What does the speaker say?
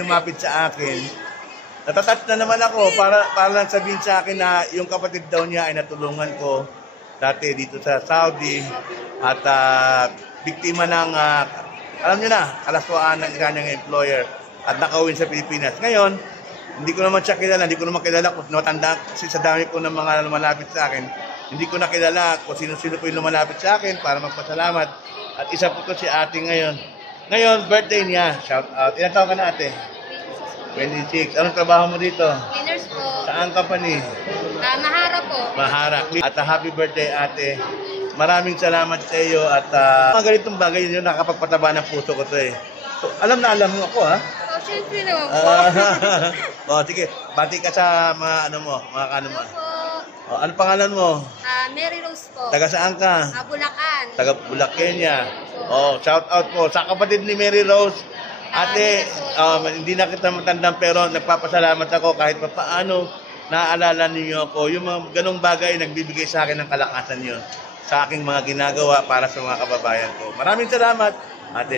lumapit sa akin. Natatouch na naman ako para lang sabihin sa akin na yung kapatid daw niya ay natulungan ko dati dito sa Saudi at biktima ng, alam niyo na, kalaswaan ng kanyang employer at nakauwi sa Pilipinas. Ngayon, hindi ko naman siya kilala, hindi ko naman kilala kung natanda kasi sa dami ko ng mga lumalapit sa akin. Hindi ko na kilala kung sino-sino po yung lumalapit sa akin para magpasalamat. At isa po to si ate ngayon. Ngayon, birthday niya. Shout out. Ilan taon ka na ate? 26. Anong trabaho mo dito? Cleaners po. Saan company? Mahara po. Mahara. At happy birthday ate. Maraming salamat sa iyo at mga ganitong bagay yun nakapagpataba ng puso ko to eh. So, alam mo ako ha? So, syempre naman po. Sige. Bati ka sa mga mga kano mo. Hello po. Ano pangalan mo? Mary Rose po. Taga saan ka? Bulacan. Taga Bulacan, Kenya. Shout out po sa kapatid ni Mary Rose. Ate, hindi na kita matandang pero nagpapasalamat ako kahit pa paano naaalala niyo ako. Yung mga ganong bagay nagbibigay sa akin ng kalakasan yun sa aking mga ginagawa para sa mga kababayan ko. Maraming salamat, ate.